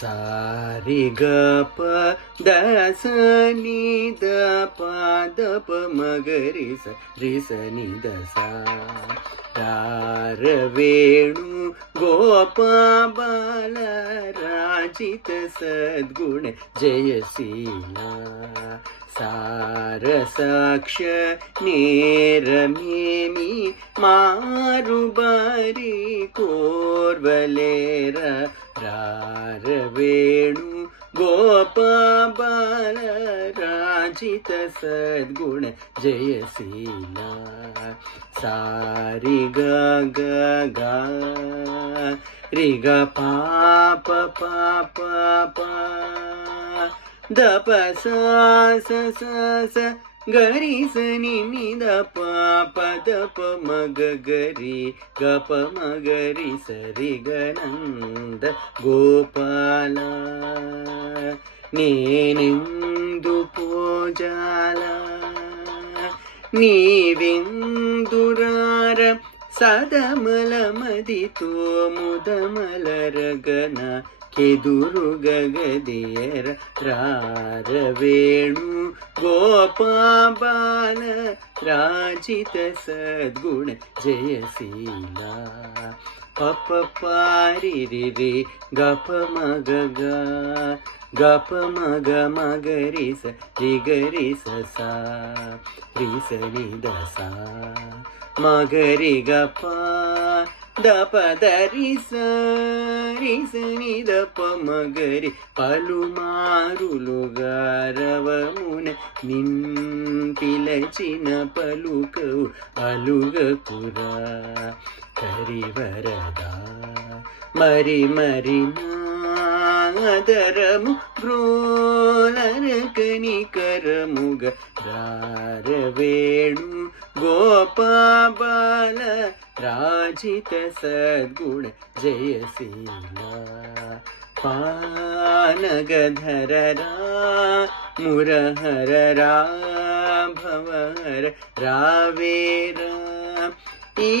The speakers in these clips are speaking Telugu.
सारि ग प द स नि द प द प म ग रि स नि द सा वेणु गोपाल राजित सद्गुण जयशीला सारसाक्ष नेरमेमि मारुबारी कोर्वलेर रारवेणु गोपाल राजित सद्गुण जयशीला सारि ग ग ग रि ग पा प पा प पा द प स स स स ग रि स नि नि द प प द प म ग ग रि ग प म ग रि स रि ग नंद गोपाल నేనెందు పూజాల నీవెందురార సదమల మదితో ముదమలరగన ಕೆದುರುಗಗದಿಯರ ರಾರವೇಣು ಗೋಪಾಲ ರಾಜಿತ ಸದ್ಗುಣ ಜಯಶೀಲ ಪಪ ಪಾರಿ ರಿ ರಿ ಗಪ ಮಗ ಗ ಗಪ ಮಗ ಮಗರಿ ಸ ರಿ ಗರಿ ಸ ಸಾ ರಿ ಸ ನಿ ದ ಸಾ ಮಗರಿ ಗಪ ದ ಪ ದ ರಿ ಸ ని ద ప మగరి పలుమారులు గారవమున నింపిలచిన పలుకవు అలుగకురా కరివరదా మరి మరి నాదరము బ్రోలరకని కరముగ రారవేణు గోపాల రాజిత సద్గుణ జయశీలా పానగధరరా మురహరరా భవర రావేరా ఈ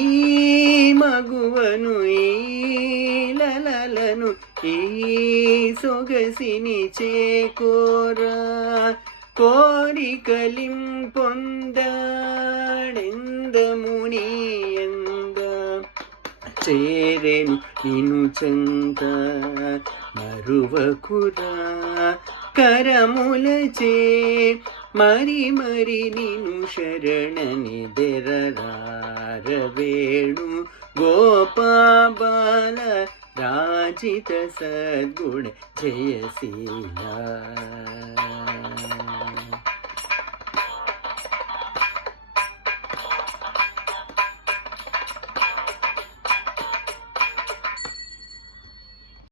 మగువను ఈ లలలను ఈ సొగసిని చేకోరా కోరికలిం పొందాడెందముని ఎంద చేరెను నిను చెంత మరువకురా కరములచే మరి మరి నిను శరణని దెరరారవేణు గోపాల రాజిత సద్గుణ జయశీలా